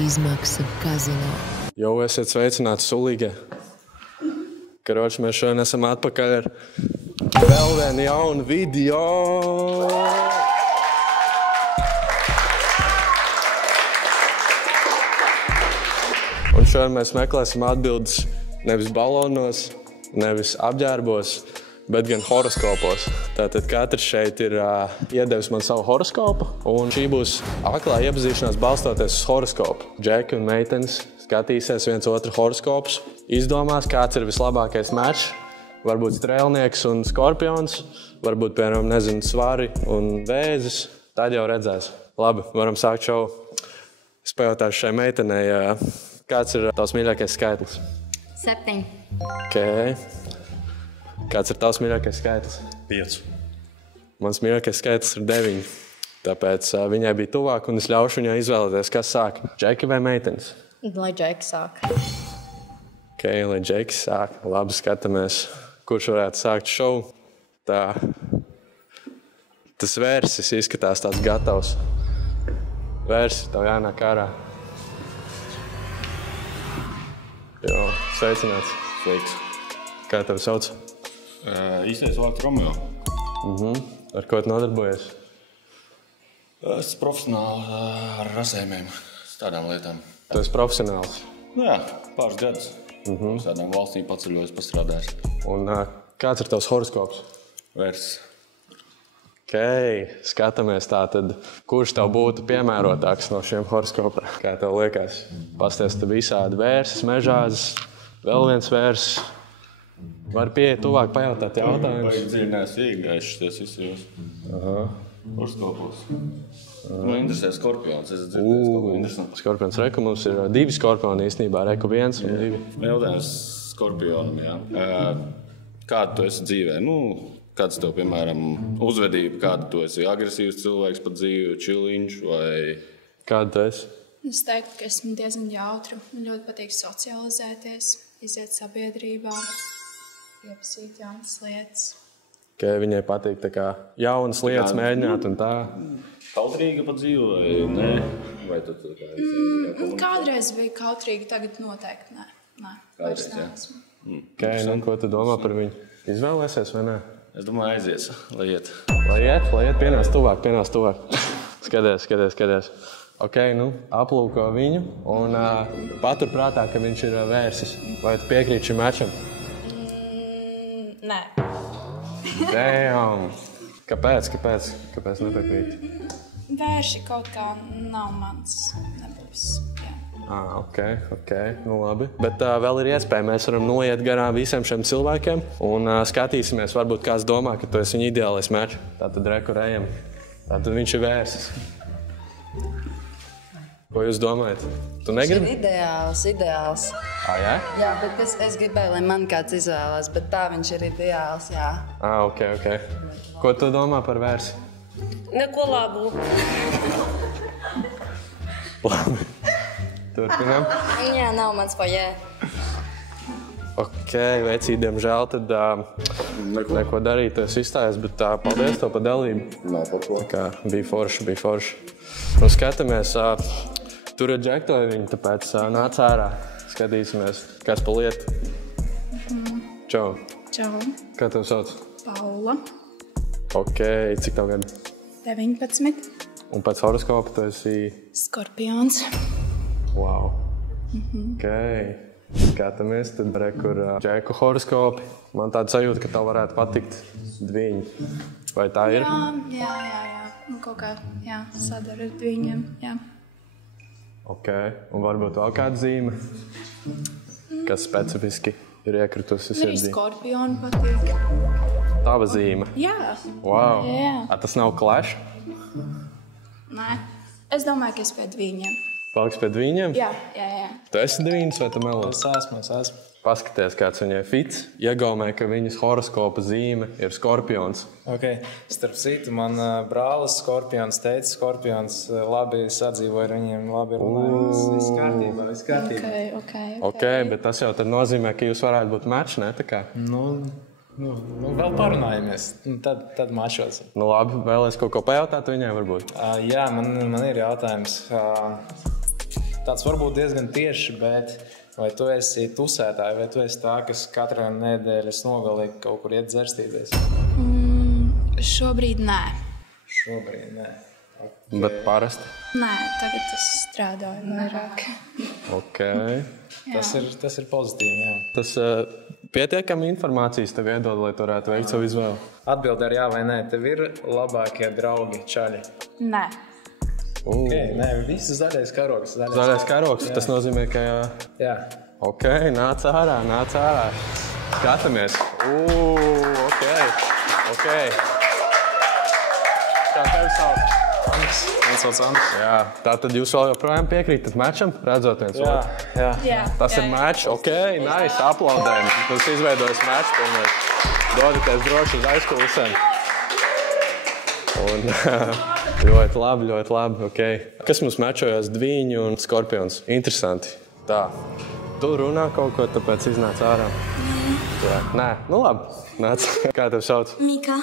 izmaksu kazino. Jau esiet sveicināti Sulīgē. Karoči, mēs šodien esam atpakaļ ar vēl vienu jaunu video. Un šodien mēs meklēsim atbildes nevis balonos, nevis apģērbos, bet gan horoskopos. Tātad katrs šeit ir iedevis man savu horoskopu, un šī būs aklā iepazīšanās balstoties uz horoskopu. Džeki un meitenes skatīsies viens otru horoskopus, izdomās, kāds ir vislabākais mečs, varbūt strēlnieks un skorpions, varbūt, piemēram, nezinu, svari un vēzis. Tad jau redzēs. Labi, varam sākt šovu. Es pajautāšu šai meitenei, kāds ir tavs mīļākais skaitlis? 7. Okay. Kāds ir tavs mīļākais skaitlis? 5. Mans mīļākais skaitlis ir 9. Tāpēc viņai bija tuvāk, un es ļaušu viņai izvēlēties, kas sāk. Džeki vai meitenes? Lai Džeki sāk. Ok, lai Džeki sāk. Labi, skatāmies, kurš varētu sākt šovu. Tā. Tas vērsis izskatās tāds gatavs. Vērsis, tev jānāk ārā. Jo, sveicināts. Sveiks. Kā tev sauc? Īstais vārds Romeo. Ar ko tu nodarbojies? Es profesionāli ar rasējumiem, tādām lietām. Tu esi profesionāls. Jā, pāris gadus. Tādām valstīm paceļos, pastrādājis. Un kāds ir tavs horoskops? Vērsis. Ok, skatāmies tātad, kurš tev būtu piemērotāks no šiem horoskopiem. Kā tev liekas? Pasties te visādi vērsis, mežāzes, vēl viens vērsis. Var pieiet tuvāk pajautāt jautājumus? Vai dzīvinās iegājuši ties izsījos? Horoskopos. Man interesē skorpions. Es dzirdēju, kaut ko interesantu. Skorpions reku. Mums ir 2 skorpioni īstenībā. Reku 1 un 2. Jautājums skorpionam, jā. Kāda tu esi dzīvē? Kāds tev, piemēram, uzvedība? Kāda tu esi agresīvs cilvēks pa dzīvi, čiliņš vai... Kāda tu esi? Es teiktu, ka esmu diezgan jautru. Man ļoti patīk socializēties, iziet sabiedrībā, iepazīt jaunas lietas. Ka viņai patīk tā kā jaunas lietas mēģināt un tā. Kautrīga pa dzīvi vai nē? Vai tu tā kā... Kādreiz bija kautrīga, tagad noteikti nē. Kādreiz, jā. Ok, ko tu domā par viņu? Izvēlēsies vai nē? Es domāju, aizies, lai iet. Lai iet, pienāc tuvāk. Skaties. Ok, aplūko viņu un patur prātā, ka viņš ir vērsis. Vai tu piekrīt šim mečam? Nē. Damn! Kāpēc nepiekrīt? Vērši kaut kā nav mans, nebūs. Jā. Ok, labi. Bet vēl ir iespēja, mēs varam noiet garām visiem šiem cilvēkiem un skatīsimies, varbūt kāds domā, ka tu esi viņa ideālais mečs. Tātad rekurējam. Tātad viņš ir vērsis. Ko jūs domājat? Tu negribi? Viņš ir ideāls. Jā? Jā, bet es gribēju, lai man kāds izvēlās, bet tā viņš ir ideāls, jā. Ok. Ko tu domā par vērsi? Neko labu. Labi. Turpinām. Jā, nav mans fojē. Ok, vecī, diemžēl tad neko darīt, tu esi izstājies, bet paldies tev par dalību. Nav par ko. Tā kā bija forši. Un skatāmies, tur ir džektoji, tāpēc nāc ārā. Skatīsimies, kas pa lietu. Čau. Čau. Kā tev sauc? Paula. Ok, cik tev gadu? 19. Un pēc horoskopa tu esi... Skorpions. Wow. Ok. Skatāmies, tad rekur džeku horoskopi. Man tāda sajūta, ka tev varētu patikt dviņi. Vai tā ir? Jā. Kaut kā, sadara ar viņiem, jā. Ok. Un varbūt vēl kāda zīme, kas specifiski ir iekritusi Arī sirdī? skorpioni patīk. Tava zīme? Jā. Wow. Jā. Tas nav clash? Nē. Es domāju, ka es pie viņiem. Paliks pie dviņiem? Jā. Tu esi dviņas vai tu melo? Es esmu. Paskaties, kāds viņai fits. Iegaumē, ka viņas horoskopa zīme ir skorpions. Ok, starp citu, man brālis skorpions teica, skorpions labi sadzīvoja ar viņiem, labi runājums. Viss kārtībā. Ok, bet tas jau tad nozīmē, ka jūs varētu būt mečs, ne? Tā kā? Vēl parunājamies, tad mačos. Labi, vēlies kaut ko pajautāt viņai varbūt? Jā, man ir jautājums. tāds varbūt diezgan tieši, bet vai tu esi tusētāji, vai tu esi tā, kas katrā nedēļas nogalī kaut kur iet dzerstīties? Šobrīd nē. Šobrīd nē. Okay. Bet parasti? Nē, tagad es strādāju vairāk. Okay. Tas ir pozitīvi, jā. Tas pietiekami informācijas tev iedod, lai tu varētu veikt savu izvēli? Atbildi ar jā vai nē. Tev ir labākie draugi čaļi? Nē. Okay, nē, viss zaļais karoks. Zaļais karoks, jā. Tas nozīmē, ka jā. Jā. Ok, nāc ārā. Skatāmies. Ok. Kā tevi sauc? Man sauc Andris. Jā, tātad jūs vēl joprojām piekrītat mečam, redzot viens otru? Jā. Tas ir mečs, ok, nice, aplaudējumi. Tas izveidojas mečs, un dodaties droši uz aizkulisēm. Un ļoti labi, ok. Kas mums mečojās? Dviņi un Skorpions. Interesanti. Tā, tu runā kaut ko, tāpēc iznāc ārā? Jā. Nē, nu labi, nāc. Kā tev sauc? Mika.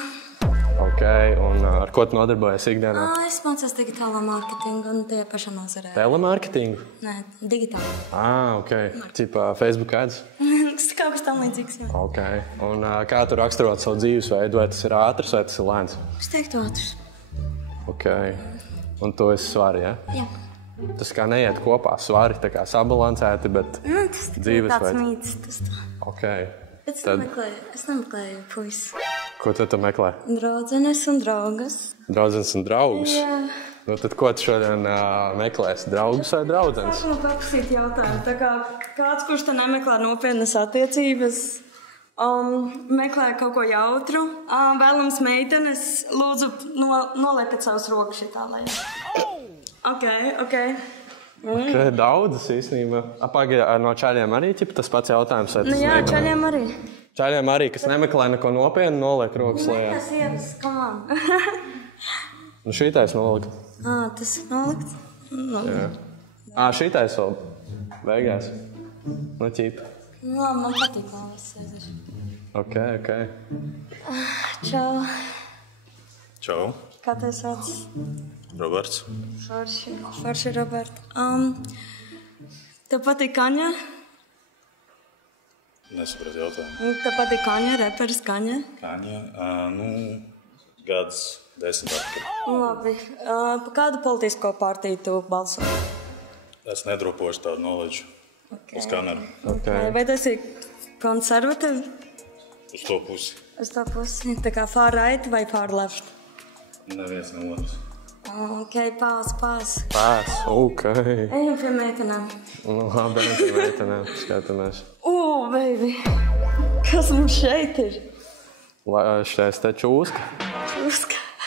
Ok, un ar ko tu nodarbojies ikdienā? Es mācos digitālo mārketingu un tie pašā nozarē. Telemārketingu? Nē, digitāli. Ok. Tipā Facebook ads? Kaut kas tam līdzīgs, jā. Ok. Un kā tu raksturot savu dzīvesveidu? Vai tas ir ātrs vai tas ir lēns? Es teiktu ātrs. Ok. Un tu esi svari, ja? Jā. Tas kā neiet kopā. Svari tā kā sabalansēti, bet Tas dzīvesveids. tāds mīts. Tas tā. Ok. Bet es nemeklēju puisi. Ko tu meklē? Draudzenes un draugas. Draudzenes un draugus? Jā. Nu tad ko tu šodien meklēsi? Draugus vai draudzenes? Sākumā paprasīt jautājumu. Tā kā kāds, kurš te nemeklē nopietnas attiecības, meklē kaut ko jautru, vēlams meitenes, lūdzu noliekat savus rokas šitā lejā. Ok. Ok, daudzas īstenībā. No čaļiem arī tas pats jautājums? Jā, čaļiem arī. Čaļiem arī, kas nemeklē neko nopietnu, noliek rokas lejā. Tas ievas, come on. Nu šītais nolikt. Tas ir nolikt? Jā. Šītais vēl beigās. Nu ķīpa. Man patīk nolikt, Cēzars. Ok. Čau. Čau, Kā tev sauc? Roberts. Forši, Robert. Tev patīk Kaņa? Nesapratu jautājumu. Tev patīk Kaņa, reperis Kaņa? Kaņa, gads 10 atpakaļ. Labi. Pa kādu politisko partiju tu balso? Es nedropošu tādu knowledge uz kameru. Okay. Vai tas ir konservatīvi? Uz to pusi. Uz to pusi. Tā kā far right vai far left? Neviens ne otrs. Ok, pās. Ok. Ejam pie meitenēm. Nu, labi, ejam pie meitenēm. Skatāmies. Baby. Kas mums šeit ir? Šitais te čūska.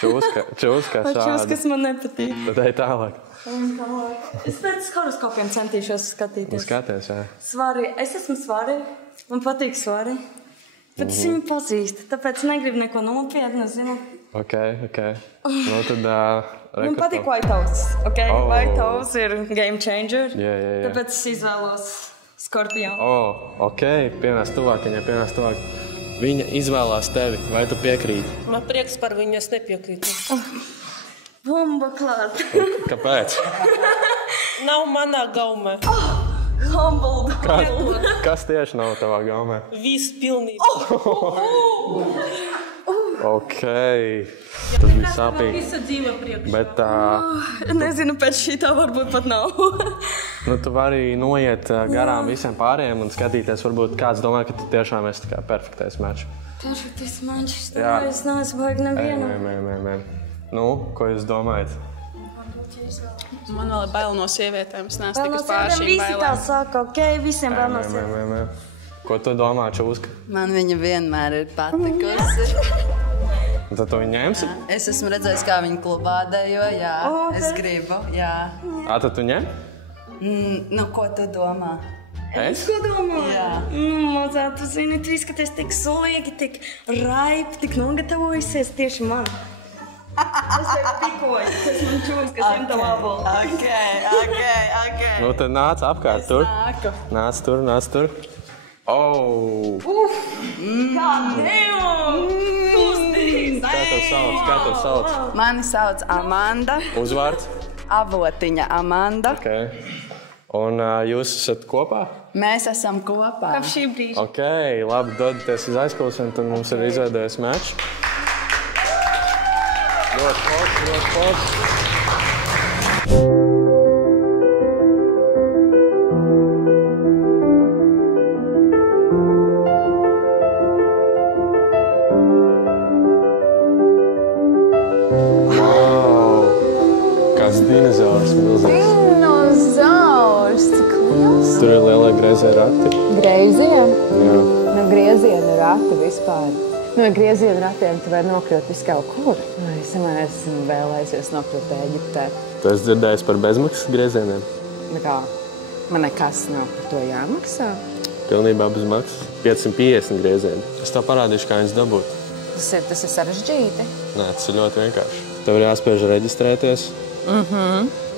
Čūska šāda. Čūskas man nepatīk. Tad ej tālāk. Es pēc horoskopiem centīšos skatīties. Skaties, jā. Svari. Es esmu svari. Man patīk svari. Bet es viņu pazīstu. Tāpēc negribu neko nopietnu, zinu. Ok. Nu, tad... Man patīk White House. Ok, White House ir game changer. Jā. Tāpēc es izvēlos Skorpionu. Ok. Pienāc tuvāk. Viņa izvēlās tevi. Vai tu piekrīti? Man prieks par viņu, es nepiekrītu. Bomba klāt. Kāpēc? Nav manā gaumē. Humbled. Kas tieši nav tavā gaumē? Viss pilnībā. Ok. Tas bija sāpīgi. Visa dzīve priekšā. Bet Nezinu, pēc šī tā varbūt pat nav. nu, tu vari noiet garām visiem pārējiem un skatīties, varbūt kāds domā, ka tu tiešām esi tā kā perfektais mečs. Perfektais mečs. Jā. Es neesmu baigi nevienu. Nē. Nu, ko jūs domājat? Man vēl ir bail no sievietēm. Es neesmu tikus pār šīm Visi tā bailēm. saka, ok, visiem bail no sievietēm. Nē. Ko tu domā, Čūska? Man viņa vienmēr ir patikusi. Tad tu viņu ņemsi? Es esmu redzējis, kā viņa klubā dejo, jā. Es gribu, jā. Tad tu ņem? Nu, ko tu domā? Es? Ko domā? Jā. Mazā, tu zini, tu izskaties tik sulīgi, tik raipi, tik nogatavojusies tieši man. Es tevi pikoju, kas man čūs, kas ņem tavu abolu. Ok. Nu, tad nāc apkārt tur. Nāc tur. Kā tev sauc? Mani sauc Amanda. Uzvārds? Avotiņa Amanda. Ok. Un jūs esat kopā? Mēs esam kopā. Ap šī brīža. Ok, labi, dodaties uz aizklausiem, tad mums ir izveidojis mečs. Ļoti forši, ļoti forši. Dinozaurs milzīgs. Dinozaurs, cik liels? Tur ir lielie griezie rati. Griezie? Jā. Nu, griezienu rati vispār. No griezienu ratiem tu vari nokļūt visu kaut kur. Es esmu vēlējusies nokļūt Ēģiptē. Tu esi dzirdējis par bezmaksas griezieniem? Nekā, man nekas nav par to jāmaksā. Pilnībā bez maksas. 550 griezieni. Es tev parādīšu, kā viņas dabūt. Tas ir sarežģīti? Nē, tas ir ļoti vienkārši. Tev ir jāspēj reģistrēties.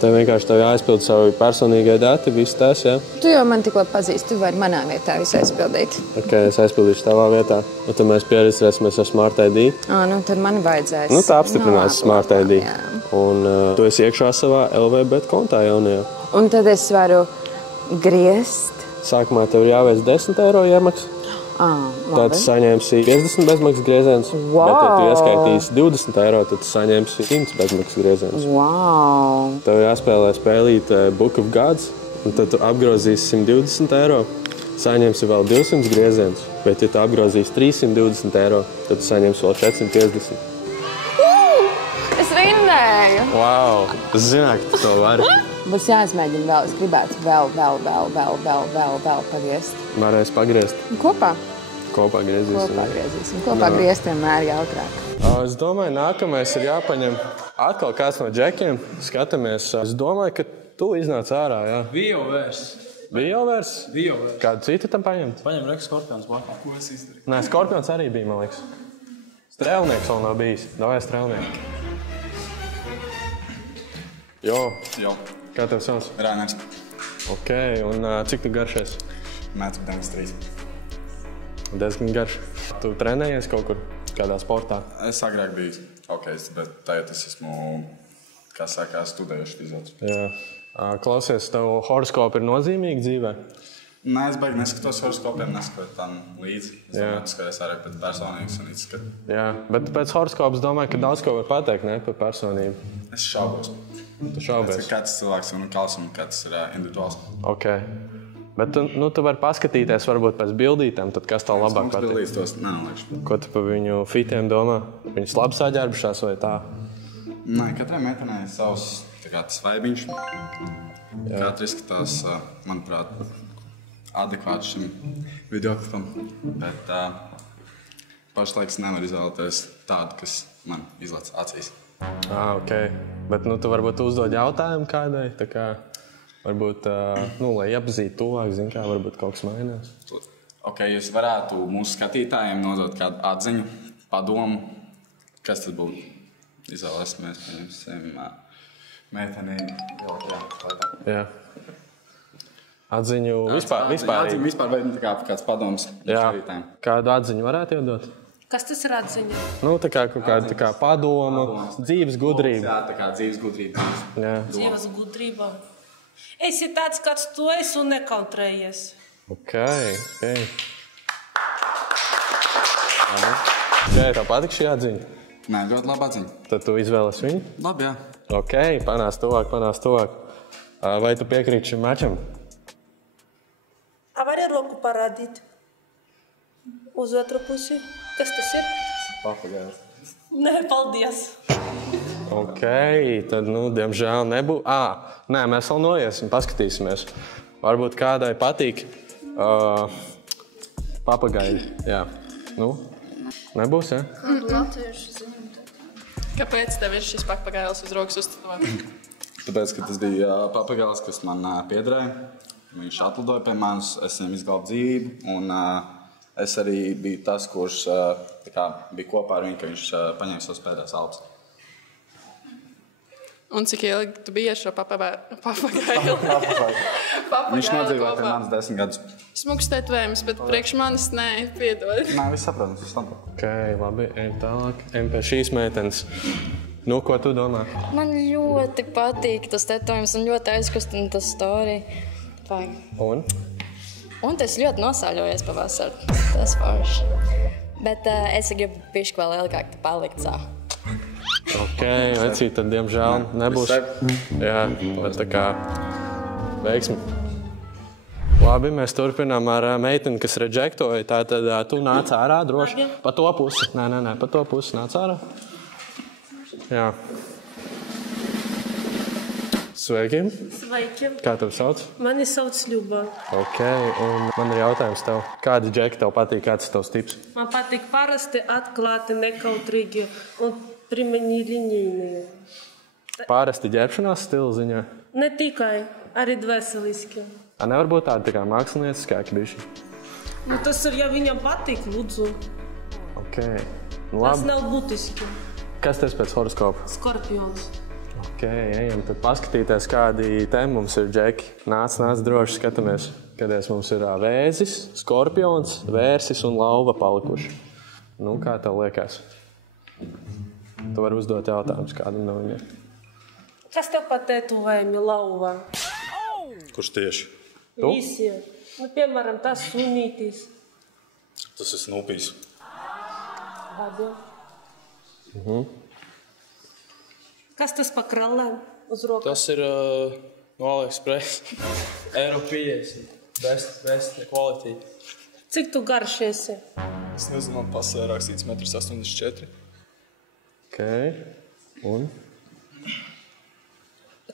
Tev vienkārši jāizpild savu personīgai dati, viss tas, jā? Tu jau man tik labi pazīsti, tu vari manā vietā visu aizpildīt. Ok, es aizpildīšu tavā vietā. Un tad mēs pieregistrēsimies ar Smart ID. Nu tad man vajadzēs. Nu, tā apstiprinās Smart ID. Jā. Un tu esi iekšā savā LVBet kontā jaunajā. Un tad es varu griezt. Sākumā tev ir jāveic 10 eiro iemaksa. Tad tu saņemsi 50 bezmaksas griezienus. Wow. Bet, ja tu ieskaitīsi 20 eiro, tad tu saņemsi 100 bezmaksas griezienus. Wow. Tev jāspēlē spēlīt Book of Gods, un tad tu apgrozīsi 120 eiro, saņemsi vēl 200 griezienus. Bet, ja tu apgrozīsi 320 eiro, tad tu saņemsi vēl 450. Es vinnēju! Wow! Es zināju, ka tu to vari. Būs jāizmēģina vēl. Es gribētu vēl pagriezt. Varēs pagriezt. Kopā Griezīsim. Kopā griezt vienmēr jautrāk. Es domāju, nākamais ir jāpaņem atkal kāds no džekiem. Skatāmies. Es domāju, ka tu iznāc ārā, jā. Bija jau vērs? Kādu citu tam paņemt? Paņem Reks Skorpions blakus. Ko es izdarīju? Nē, Skorpions arī bija, man liekas. Strēlnieks vēl nav bijis. Davai strēlnieki. Jo. Kā tev sauc? Rāners. Ok, un cik tu garšies? Mēcu 93. Diezgan garš. Tu trenējies kaut kur, kādā sportā? Es agrāk biju hokejs, bet tagad es esmu, kā saka, studējuši fizioterapistu. Jā. Klausies, tev horoskopi ir nozīmīgi dzīvē? Nē, es baigi neskatos horoskopiem, neskatot tam līdzi. Es domāju, skaties arī pēc personības un izskatu. Jā, bet pēc horoskopas domāju, ka daudz ko var pateikt, ne, par personību. Es šaubos. Tu šaubies? Kāds cilvēks ir unikāls un kāds ir individuāls. Ok. Bet tu vari paskatīties varbūt pēc bildītēm, tad kas tev labāk patīk? Bildīs tos nenoliešu. Ko tu par viņu fitiem domā? Viņas labi saģērbušās vai tā? Nē, katrai meitenei ir savs tas vaibiņš. Katra izskatās, manuprāt, adekvāti šim videoklipam. Bet pašlaik nevar izvēlēties tādu, kas man izlaic acīs. Ok. Bet tu varbūt uzdod jautājumu kādai, tā kā varbūt, lai iepazītu tuvāk, zin kā, varbūt kaut kas mainās. Ok, jūs varētu mūsu skatītājiem nodot kādu atziņu, padomu, kas tad būtu? Izvēlēsimies, paņemsim meitenī. Jā. Atziņu vispār. Atziņu vispār vai kāds padoms skatītājiem? Kādu atziņu varētu iedot? Kas tas ir atziņa? Tā kā kaut kāda padoma, dzīves gudrība. Jā, tā kā dzīves gudrība. Dzīves gudrība. Esi tāds, kāds tu esi un nekautrējies. Ok. Tev patīk šī atziņa? Nē, ļoti laba atziņa. Tad tu izvēles viņu? Labi, jā. Ok, panās tuvāk. Vai tu piekrīti šim mačam? Vari roku parādīt? Uz otru pusi. Kas tas ir? Papagailis. Nē, paldies. Ok, tad, diemžēl nebūs. Nē, mēs vēl noiesim, paskatīsimies. Varbūt kādai patīk papagaili. Jā. Nebūs, jā? Latviešu zinu. Kāpēc tev ir šis papagailis uz rokas uzstādot? Tāpēc, ka tas bija papagailis, kas man piederēja. Viņš atlidoja pie manis, es viņam izglābu dzīvību. Un es arī biju tas, kurš bija kopā ar viņu, ka viņš paņēma savas pēdējās alpas. Un cik ilgi tu biji ar šo papagailu? Viņš nodzīvoja pie manis 10 gadus. Smuks tetovējums, bet priekš manis piedod. Nē, viss saprotams. Ok, labi, ejam tālāk. Ejam pie šīs meitenes. Ko tu domā? Man ļoti patīk tas tetovējums un ļoti aizkustina tas storija. vajag. Un tas ļoti nosāļojies pavasar. Tas forši. Bet es gribu bišķi vēl ilgāk palikt sā. Ok, vecīt, tad diemžēl nebūs. Jā, bet tā kā veiksmi. Labi, mēs turpinām ar meiteni, kas rejektoja. Tātad tu nāc ārā droši. Pa to pusi. Nē, pa to pusi nāc ārā. Jā. Sveiki. Sveiki. Kā tev sauc? Mani sauc Ļuba. Ok, un man ir jautājums tev. Kādi džeki tev patīk, kāds ir tavs tips? Man patīk parasti, atklāti, nekautrīgi un primeni linijnie. Parasti ģērbšanās stila ziņā? Ne tikai, arī dvēseliski. Nevar būt tādi tā kā mākslinieckāki bišķi? Tas ir, ja viņam patīk, lūdzu. Ok. Tas nav būtiski. Kas tas pēc horoskopa? Skorpions. Ok, ejam tad paskatīties, kādi te mums ir džeki. Nāc droši skatāmies, kādēs mums ir vēzis, skorpions, vērsis un lauva palikuši. Kā tev liekas? Tu vari uzdot jautājumus kādam no viņiem. Kas tev patētuvējumi lauva? Kurš tieši? Visi. Piemēram, tas sunītis. Tas ir Snupijs. Labi. Kas tas pa krallēm uz rokas? Tas ir no AliExpress. Euro 50. Best quality. Cik tu garš esi? Es nezinu, man pasē rakstīts 1,84 m. Ok. Un?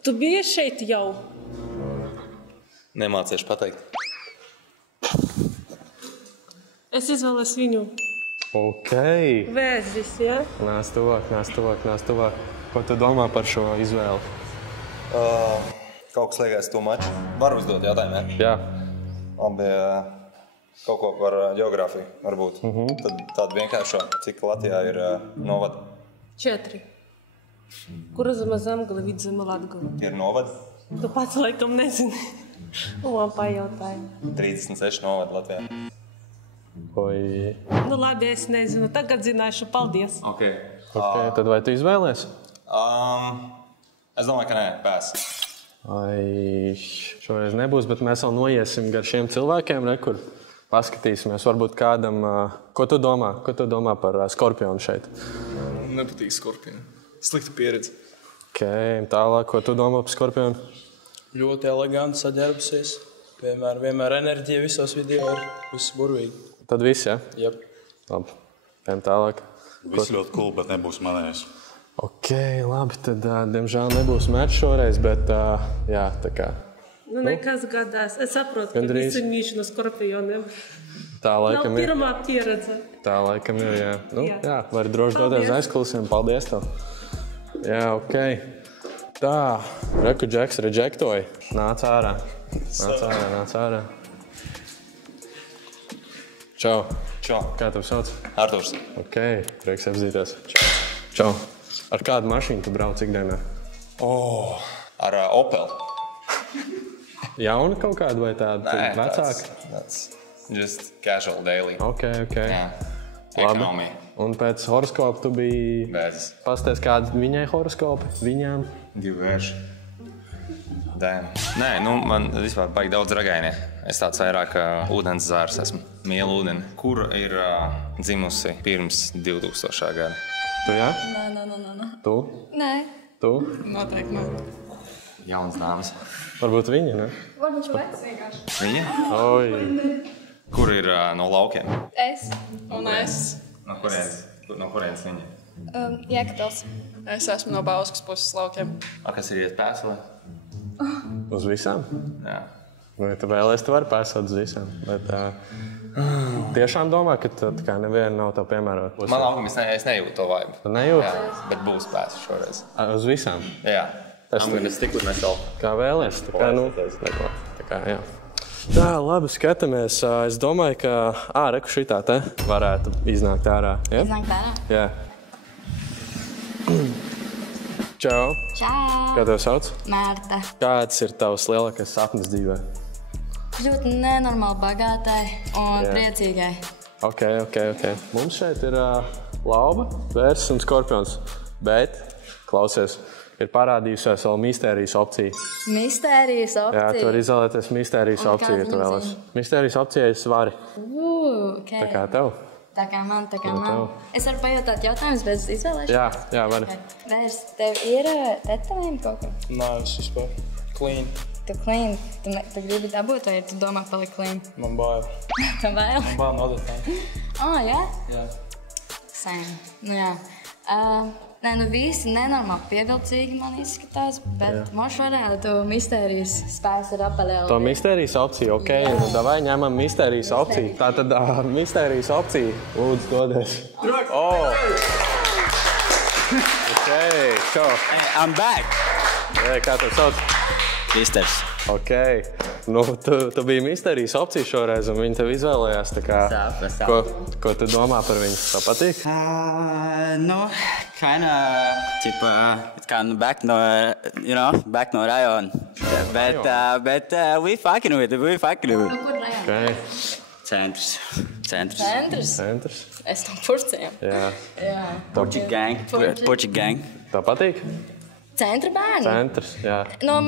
Tu biji šeit jau? Nemāciešu pateikt. Es izvēlos viņu. Ok. Vēzis, ja? Nāc tuvāk. Ko tu domā par šo izvēli? Kaut kas liekas to maču. Varu uzdot jautājumu, jā? Labi, kaut ko par geogrāfiju, varbūt. Tad tādu vienkāršo, cik Latvijā ir novadi? 4. Kura zeme Zemgale, Vidzeme, Latgale? Ir novadi? Tu pats laikam nezini. Man pajautāja. 36 novadi Latvijā. Oi. Labi, es nezinu. Tagad zināšu. Paldies. Ok. Tad vai tu izvēlies? Es domāju, ka nē, pēc. Šoreiz nebūs, bet mēs vēl noiesim gar šiem cilvēkiem, kur paskatīsimies. Varbūt kādam, ko tu domā par skorpionu šeit? Nepatīk skorpionu. Slikta pieredze. Ok, tālāk, ko tu domā par skorpionu? Ļoti eleganti saģērbusies. Vienmēr enerģija visos video ir viss burvīgi. Tad viss, ja? Jep. Labi, ejam tālāk. Viss ļoti cool, bet nebūs manējs. Ok, labi, tad diemžēl nebūs mērķis šoreiz, bet jā, tā kā. Nekas gadās. Es saprotu, ka visi mīš no skorpioniem. Tā laikam ir. Nav pirmā pieredze. Tā laikam ir, jā. Jā, vari droši doties aizkulisēm. Paldies tev. Jā, ok. Tā, Reku Džeks rejektoja. Nāc ārā. Čau. Kā tev sauc? Arturs. Ok, prieks apzīties. Čau. Ar kādu mašīnu tu brauc ikdienā? Ar Opel. Jauna kaut kādu vai tādu vecāku? That's just casual daily. Ok. Jā, ekonomija. Un pēc horoskopa tu biji... Vēzis. Pastāst, kādi viņai horoskopi? Viņām? 2 vērši. Nē, man vispār baigi daudz ragainie. Es tāds vairāk ūdens zārs esmu. Mielu ūdeni. Kur ir dzimusi pirms 2000. gada? Tu, jā? Nē. Tu? Nē. Tu? Noteikti nē. Jauns dāmas. Varbūt viņa, ne? Varbūt vecs vienkārši. Viņa? Oi. Kur ir no laukiem? Es un es. No kurienes viņa? Jēkabpils. Es esmu no Bauskas puses laukiem. Kas ir iet pēselē? Uz visām? Jā. Ja tu vēlies, tu vari pēsot uz visām. Bet tiešām domā, ka tā kā neviena nav tā piemērot. Man laukam, es nejūtu to vibe. Tu nejūti? Jā, bet būs pēsa šoreiz. Uz visām? Jā. I'm gonna stick with myself. Kā vēlies. Tā kā, jā. Tā, labi, skatāmies. Es domāju, ka Reku šitā te varētu iznākt ārā. Ja? Iznākt ārā? Jā. Čau. Kā tev sauc? Mārta. Kāds ir tavs lielākais sapnis dzīvē? Ļoti nenormāli bagātai un priecīgai. Ok. Mums šeit ir lauva, vērsis un skorpions. Bet, klausies, ir parādījusies vēl mistērijas opcija. Mistērijas opcija? Jā, tu vari izvēlēties mistērijas opciju, ja tu vēlies. Mistērijas opcija ir svari. Okay. Tā kā tev. Tā kā man. Es varu pajautāt jautājumus bez izvēlēšanās? Jā, vari. Vērs, tev ir tetovējumi kaut ko? Nē, es vispār. Clean. Tu clean? Tu gribi dabūt, vai tu domā palikt clean? Man bail. Tev bail? Man bail no detāļu. Jā? Jā. Same. Nu jā. Nē, nu visi nenormāli pievilcīgi man izskatās, bet moši varētu mistērijas spēs ar apelēlu. To mistērijas opciju, ok. Nu, davai ņemam mistērijas opciju. Tātad mistērijas opcija. Lūdzu, dodies. Ok, šo. I'm back. Kā tev sauc? Kristers. Ok. Nu, tu biji mistērijas opcija šoreiz, un viņi tev izvēlējās. Tā kā, ko tu domā par viņu? Tā patīk? No, kinda, back no rajon. Bet we fucking with it, Kur rajon? Okay. Centrs. Es no Purciem. Jā. Portugal gang. Tā patīk? Centra bērni? Centrs, jā. No,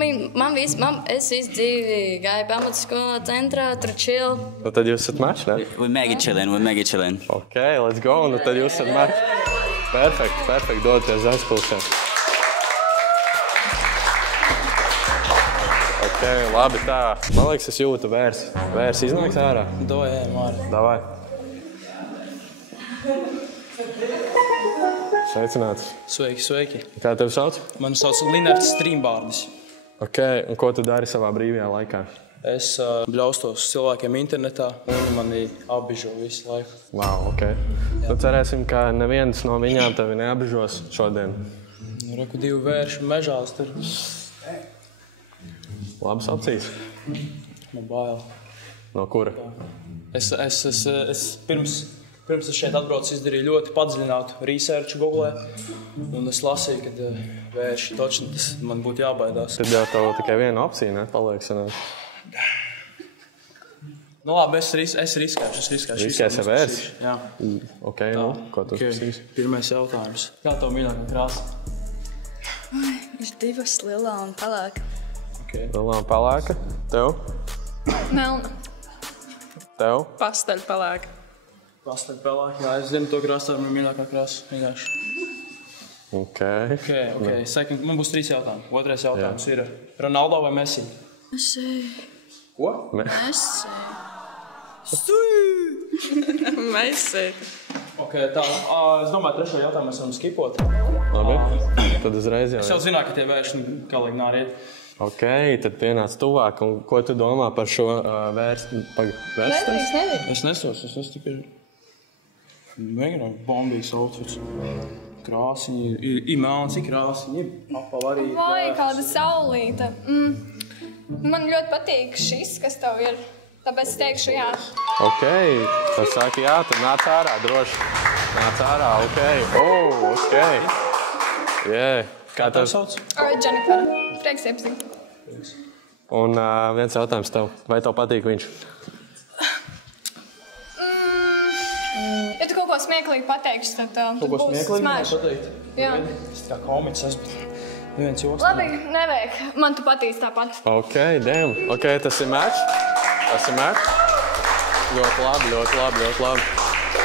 es visu dzīvi gāju pamatskolā centrā, tur chill. Nu, tad jūs esat mačs, ne? We're mega chillin'. Ok, let's go. Nu, tad jūs esat mačs. Perfekt. Doties aizpulsē. Ok, labi tā. Man liekas, es jūtu vērsi. Vērsi iznāks ārā? Dojējam ārā. Davai. Sveicināts. Sveiki. Kā tevi sauc? Mani sauc Linards Strīmbārdis. Ok, un ko tu dari savā brīvajā laikā? Es bļaustos cilvēkiem internetā, un mani apbižo visu laiku. Wow, ok. Nu, cerēsim, ka neviens no viņām tevi neapbižos šodien. Nu, reku 2 vērši mežās tur. Labas opcijas. Man bail. No kura? Es pirms es šeit atbraucu, izdarīju ļoti padziļinātu research Google, un es lasīju, ka vērši točni tas man būtu jābaidās. Tad jau tev tikai viena opcija, ne? Paliek sanāk. Nu labi, es riskēšu. Riskēsi vērsi? Jā. Ok, nu, ko tu sīsi? Pirmais jautājums. Kā tev mīļākā krāsa? Ir 2 lilā un pelēka. Lilā un pelēka. Tev? Melna. Tev? Pasteļ pelēka. Pasteļ pelēka, jā, es zinu to krāsu, ar man mīļākā krāsa. Vienkārši. Ok. Second, man būs 3 jautājumi. Otrais jautājums ir Ronaldo vai Messi? Messi. Ko? Messi. Messi. Ok, tā. Es domāju, 3. jautājumu mēs varam skipot. Labi. Tad uzreiz jau. Es jau zināju, ka tie vērši galīgi nāriet. Ok, tad pienāc tuvāk. Un ko tu domā par šo vērstu? Es nesos tikai... Mēģinām bombīgas outfits. Krāsiņi, ir melns, ir krāsiņi, ir apavarīgi. Vai kāda saulīta. Man ļoti patīk šis, kas tev ir. Tāpēc es teikšu jā. Ok, tas saka jā, tad nāc ārā droši. Nāc ārā, ok. Ok. Kā tev sauc? Jennifer. Prieks iepazīt. Un viens jautājums tev. Vai tev patīk viņš? Ja tu kaut ko smieklīgi pateiksi, tad būs smēši. Jā. Es tā komiķis esmu. Neviens jūs. Labi, nevajag. Man tu patīc tāpat. Ok, damn. Ok, tas ir match. Ļoti labi.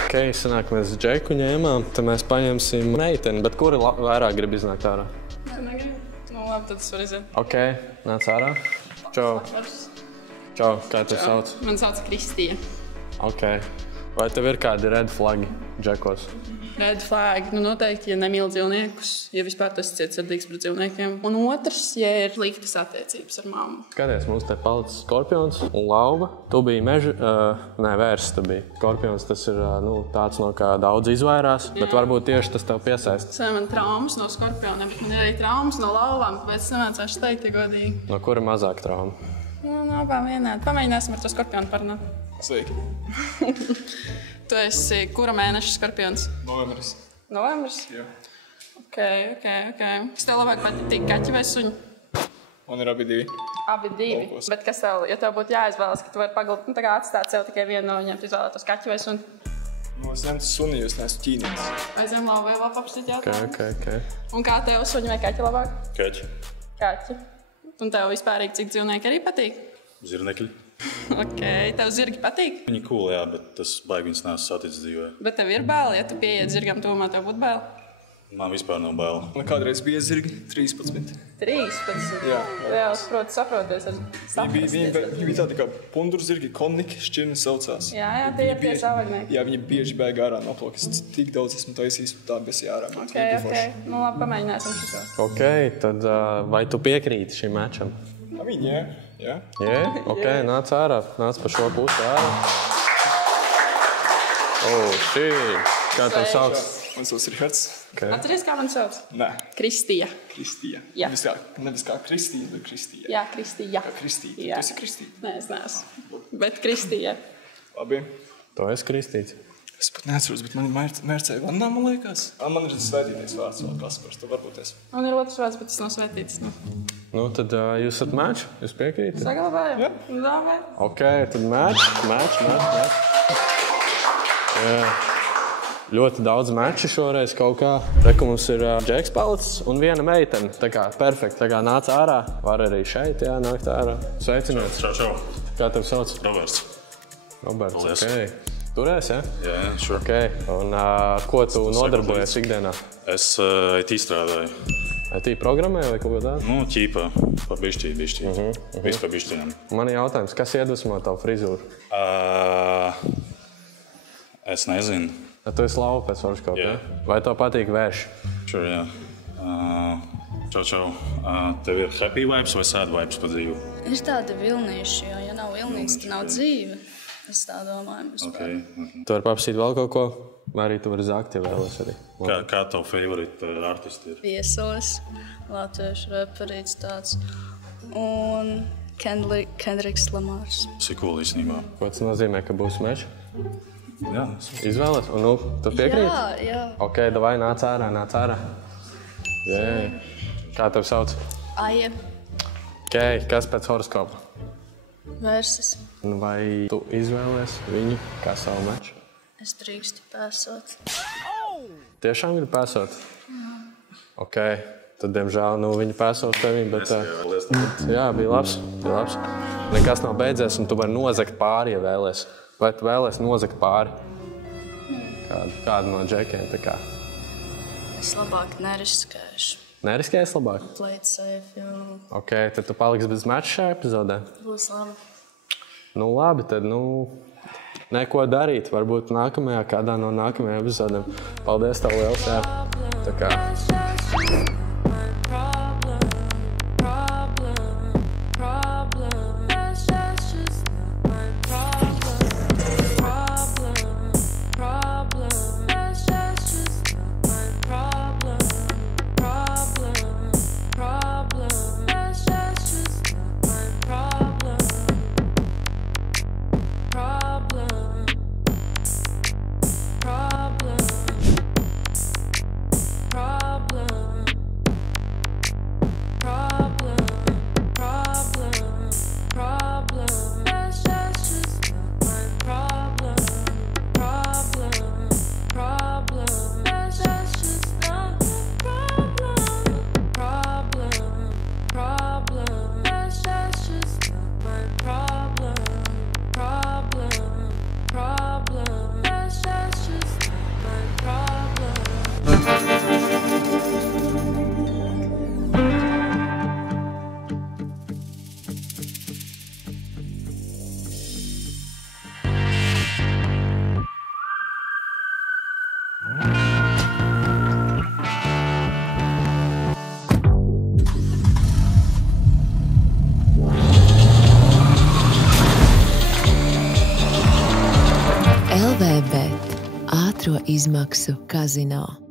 Ok, sanāk, mēs Džeku ņēmām, tad mēs paņemsim meiteni, bet kura vairāk grib iznākt ārā? Negribu. Nu, labi, tad es varu iziet. Ok, nāc ārā. Čau, kā tev sauc? Man sauc Kristīna. Ok. Vai tev ir kādi red flagi Džekos? Red flag, nu noteikti, ja nemīl dzīvniekus, ja vispār tas cietsirdīgs pret dzīvniekiem. Un otrs, ja ir sliktas attiecības ar mammu. Skaties, mums te palicis skorpions un lauva. Tu biji vērsts tu biji. Skorpions tas ir tāds, no kā daudz izvairās, bet varbūt tieši tas tev piesaista. Man traumas no skorpioniem, bet man ir arī traumas no lauvām, tāpēc es nemācāšu teikt, ja godīgi. No kura mazāk trauma? Nu, abām vienādi. Pamēģināsim ar to skorpionu parunāt. Sveiki. Tu esi kura mēneša skorpions? Novembris. Novembris? Jā. Ok. Kas tev labāk patīk, kaķi vai suņi? Man ir abi 2. Abi 2. Laukos. Bet kas tev, ja tev būtu jāizvēlas, ka tu vari pagulēt, tā kā atstāt sev tikai vienu no viņiem, tu izvēlētos kaķi vai suņi? Es ņemtu suni, jo es neesmu ķīnietis. Vai zemlauva vai papapstīt jautājumu? Okay. Un kā tev suņi vai kaķi labāk? Kaķi. Un tev vispārīgi cik dzīvnieki arī patīk? Zirnekļi. Ok, tev zirgi patīk? Viņi cool, jā, bet tas baigi viņas neesmu saticis dzīvē. Bet tev ir bail, ja tu pieiet zirgam tuvumā, tev būtu bail? Man vispār nav bail. Man kādreiz bija zirgi 13. 13? Jā. Jā, saproties ar saprast. Viņi bija tādi kā pundurzirgi, konniki, šķirni saucās. Jā, tie ir tie savvaļnieki. Jā, viņi bieži bēga ārā no ploka. Es tik daudz esmu taisījis, tā bez ārā. Ok. Nu labi, pamēģināsim šito. Ok, tad vai tu piekrīti šim mačam? Viņi, jā. Jā? Ok, nāc ārā. Nāc pa šo pusi ārā. Šī. Kā tev sauc? Man sauc Rihards. Okay. Atceries, kā man sauc? Nē. Kristija. Jā. Nevis kā Kristija, bet Kristija. Jā, Kristija. Kā Kristija. Jā. Tu esi Kristija? Nē, es neesmu. Bet Kristija. Labi. Tu esi Kristīts. Es pat neatceros, bet man mērcēja Vandā, man liekas. Man ir svētītais vārds vēl Kaspars, tu varbūt esi. Man ir otrs vārds, bet tas nav svētīts. Nu, tad jūs esat maču? Jūs piekrītat? Saglabājam? Jā. Dāvē. Ok, tad maču. Ļoti daudz maču šoreiz kaut kā. Reku mums ir Džeks palicis un viena meitene. Tā kā perfekti. Tā kā nāc ārā. Var arī šeit, jā, nākt ārā. Sveicināts. Čau. Kā tev sauc? Roberts, ok. Turēs, jā? Jā, sure. Ok. Un ko tu nodarbojies ikdienā? Es IT strādāju. IT programmē vai kaut ko tādu? Nu, ķīpā. Pa bišķī. Viss pa bišķīnām. Man ir jautājums, kas iedvesmo tavu frizūru? Es nezinu. Tu esi lauva pēc horoskopa, jā? Vai tev patīk vērši? Sure, jā. Čau. Tev ir happy vibes vai sad vibes pa dzīvi? Ir tādi vilnīši, jo ja nav vilnīgs, tad nav dzīve. Es tā domāju. Okay. Tu vari papsīt vēl kaut ko? Vai arī tu vari zakt, ja vēlas arī? Kā tavu favorite artisti ir? Viesos, latviešu reperīts tāds. Un Kendricks Lamars. Tas ir cool īstenībā. Ko tas nozīmē, ka būs mečs? Jā. Izvēles? Un tu piekrīt? Jā. Ok, davai, nāc ārā. Jā. Kā tev sauc? Aija. Ok, kas pēc horoskopa? Vērsis. Vai tu izvēlies viņu kā savu meču? Es drīkstu pēsot. Tiešām gribi pēsot? Ok, tad, diemžēl, viņi pēsos tevī, bet... Jā, bija labs. Nekas nav beidzies, un tu vari nozagt pāri, ja vēlies. Vai tu vēlies nozagt pāri? Kādu no džekiem, tā kā? Es labāk neriskēšu. Neriskēs labāk? Play it safe, jo... Ok, tad tu paliksi bez meča šajā epizodē? Būs labi. Nu labi, tad, neko darīt. Varbūt kādā no nākamajām epizodēm. Paldies tev liels, jā. Tā kā... LVBet ātro izmaksu kazino.